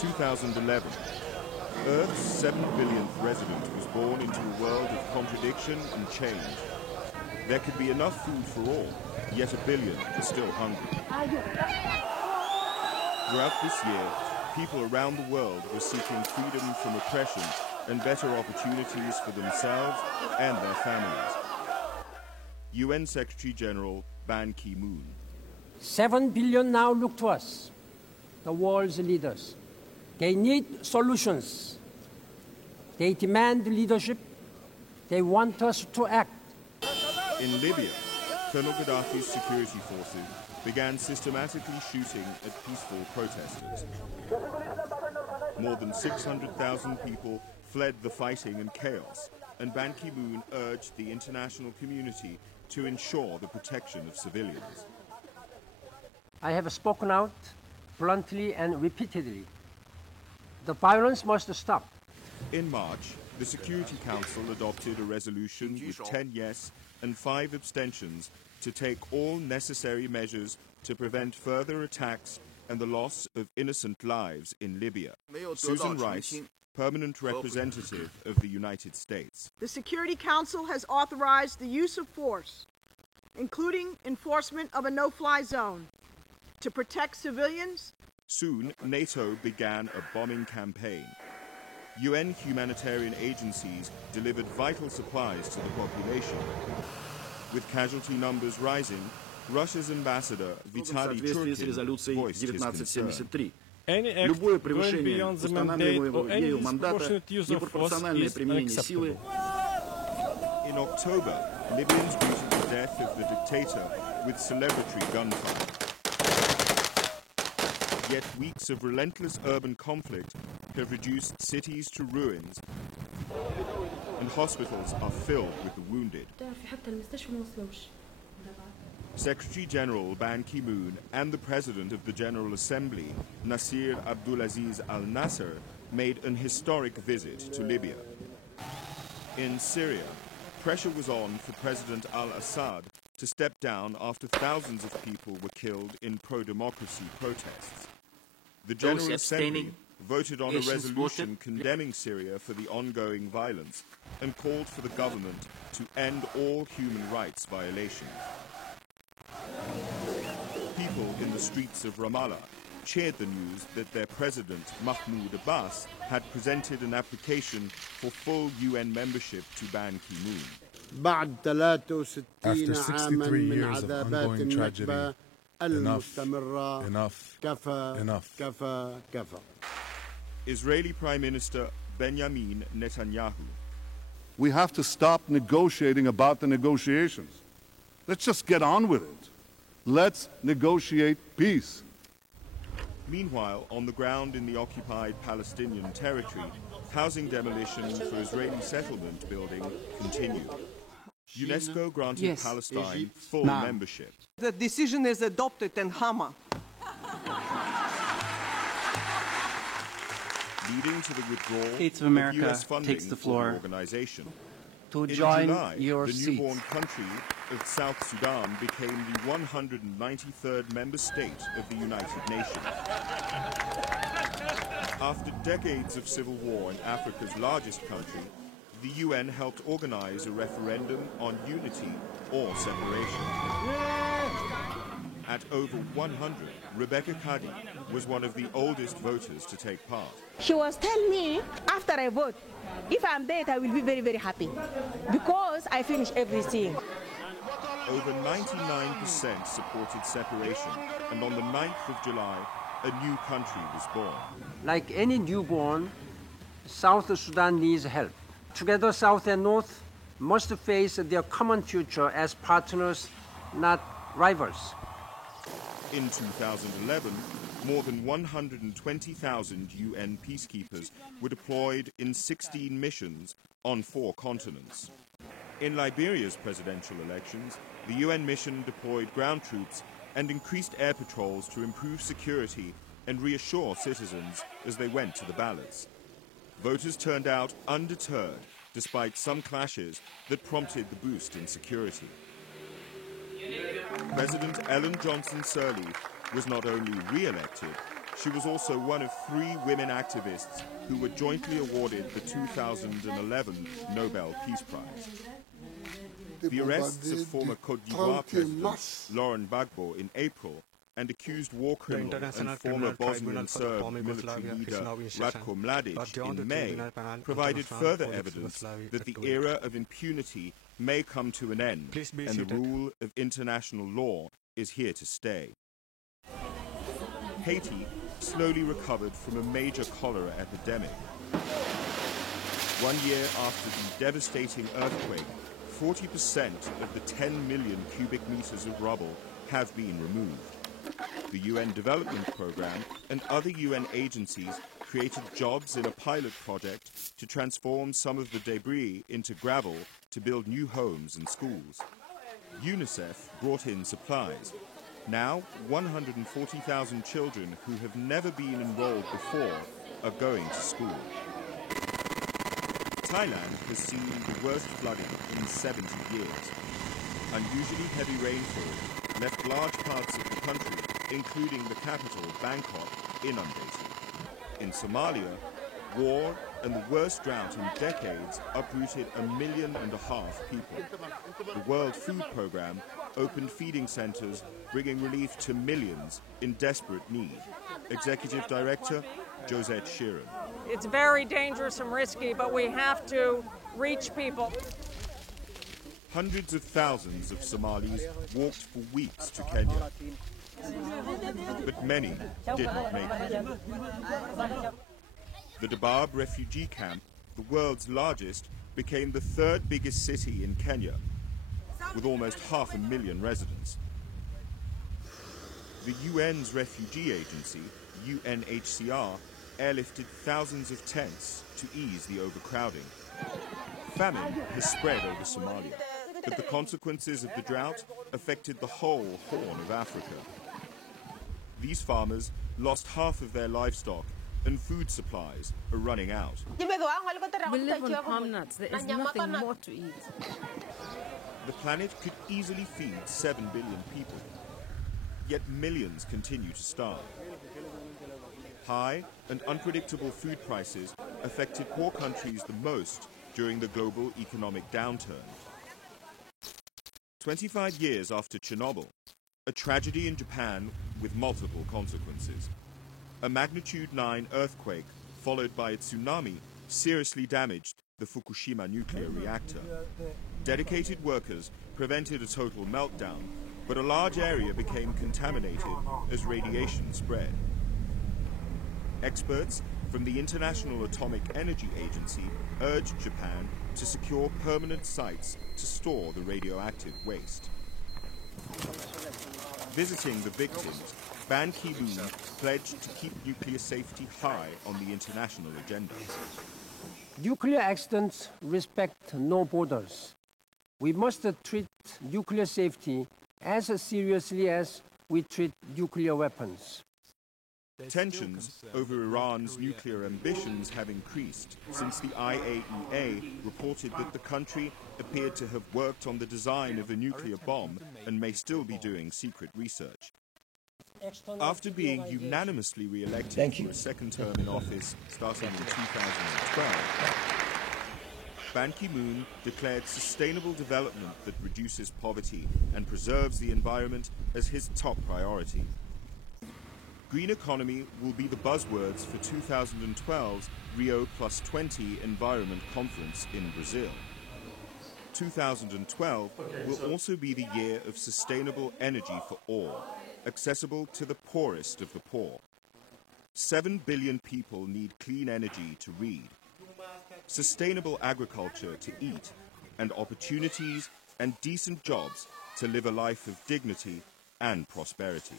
2011, Earth's 7 billionth resident was born into a world of contradiction and change. There could be enough food for all, yet 1 billion were still hungry. Throughout this year, people around the world were seeking freedom from oppression and better opportunities for themselves and their families. UN Secretary-General Ban Ki-moon. 7 billion now look to us, the world's leaders. They need solutions. They demand leadership. They want us to act. In Libya, Colonel Gaddafi's security forces began systematically shooting at peaceful protesters. More than 600,000 people fled the fighting and chaos, and Ban Ki-moon urged the international community to ensure the protection of civilians. I have spoken out bluntly and repeatedly. The violence must stop. In March, the Security Council adopted a resolution with 10 yes and 5 abstentions to take all necessary measures to prevent further attacks and the loss of innocent lives in Libya. Susan Rice, permanent representative of the United States. The Security Council has authorized the use of force, including enforcement of a no-fly zone, to protect civilians. Soon, NATO began a bombing campaign. UN humanitarian agencies delivered vital supplies to the population. With casualty numbers rising, Russia's ambassador Vitaly Churkin voiced his concern. Any act going beyond the mandate or any disproportionate use of force is unacceptable. In October, Libyans greeted the death of the dictator with celebratory gunfire. Yet weeks of relentless urban conflict have reduced cities to ruins, and hospitals are filled with the wounded. Secretary-General Ban Ki-moon and the President of the General Assembly, Nasir Abdulaziz Al-Nasser, made an historic visit to Libya. In Syria, pressure was on for President al-Assad to step down after thousands of people were killed in pro-democracy protests. The General Assembly voted on a resolution condemning Syria for the ongoing violence and called for the government to end all human rights violations. People in the streets of Ramallah cheered the news that their president, Mahmoud Abbas, had presented an application for full UN membership to Ban Ki-moon. After 63 years of ongoing tragedy, enough. Israeli Prime Minister Benjamin Netanyahu. We have to stop negotiating about the negotiations. Let's just get on with it. Let's negotiate peace. Meanwhile, on the ground in the occupied Palestinian territory, housing demolition for Israeli settlement building continued. UNESCO granted Palestine full membership. The decision is adopted in Hama. Leading to the withdrawal States of America US funding takes the floor for the organization. To In join July, your the seats. newborn country of South Sudan became the 193rd member state of the United Nations. After decades of civil war in Africa's largest country, the UN helped organize a referendum on unity or separation. At over 100, Rebecca Kadi was one of the oldest voters to take part. She was telling me, after I vote, if I'm dead, I will be very, very happy, because I finished everything. Over 99% supported separation, and on the 9th of July, a new country was born. Like any newborn, South Sudan needs help. Together, South and North must face their common future as partners, not rivals. In 2011, more than 120,000 UN peacekeepers were deployed in 16 missions on 4 continents. In Liberia's presidential elections, the UN mission deployed ground troops and increased air patrols to improve security and reassure citizens as they went to the ballots. Voters turned out undeterred, despite some clashes that prompted the boost in security. President Ellen Johnson Sirleaf was not only re-elected, She was also one of 3 women activists who were jointly awarded the 2011 Nobel Peace Prize. The arrests of former Côte d'Ivoire President Laurent Gbagbo in April and accused war criminal and former Bosnian Serb military leader Ratko Mladic in May provided further evidence that the era of impunity may come to an end and the rule of international law is here to stay. Haiti slowly recovered from a major cholera epidemic. 1 year after the devastating earthquake, 40% of the 10 million cubic meters of rubble have been removed. The UN Development Programme and other UN agencies created jobs in a pilot project to transform some of the debris into gravel to build new homes and schools. UNICEF brought in supplies. Now, 140,000 children who have never been enrolled before are going to school. Thailand has seen the worst flooding in 70 years. Unusually heavy rainfall left large parts of the country, including the capital, Bangkok, inundated. In Somalia, war and the worst drought in decades uprooted 1.5 million people. The World Food Programme opened feeding centres, bringing relief to millions in desperate need. Executive Director, Josette Sheeran. It's very dangerous and risky, but we have to reach people. Hundreds of thousands of Somalis walked for weeks to Kenya, but many did not make it. The Dadaab refugee camp, the world's largest, became the 3rd biggest city in Kenya, with almost 500,000 residents. The UN's refugee agency, UNHCR, airlifted thousands of tents to ease the overcrowding. Famine has spread over Somalia, but the consequences of the drought affected the whole Horn of Africa. These farmers lost half of their livestock and food supplies are running out. We live on palm nuts. There is nothing more to eat. The planet could easily feed 7 billion people, yet millions continue to starve. High and unpredictable food prices affected poor countries the most during the global economic downturn. 25 years after Chernobyl, a tragedy in Japan with multiple consequences. A magnitude 9 earthquake, followed by a tsunami, seriously damaged the Fukushima nuclear reactor. Dedicated workers prevented a total meltdown, but a large area became contaminated as radiation spread. Experts from the International Atomic Energy Agency urged Japan to secure permanent sites to store the radioactive waste. Visiting the victims, Ban Ki-moon pledged to keep nuclear safety high on the international agenda. Nuclear accidents respect no borders. We must treat nuclear safety as seriously as we treat nuclear weapons. Tensions over Iran's nuclear ambitions have increased since the IAEA reported that the country appeared to have worked on the design of a nuclear bomb and may still be doing secret research. After being unanimously re-elected for a second term in office starting in 2012, Ban Ki-moon declared sustainable development that reduces poverty and preserves the environment as his top priority. Green economy will be the buzzwords for 2012's Rio +20 Environment Conference in Brazil. 2012 will also be the year of sustainable energy for all, accessible to the poorest of the poor. 7 billion people need clean energy to read, sustainable agriculture to eat, and opportunities and decent jobs to live a life of dignity and prosperity.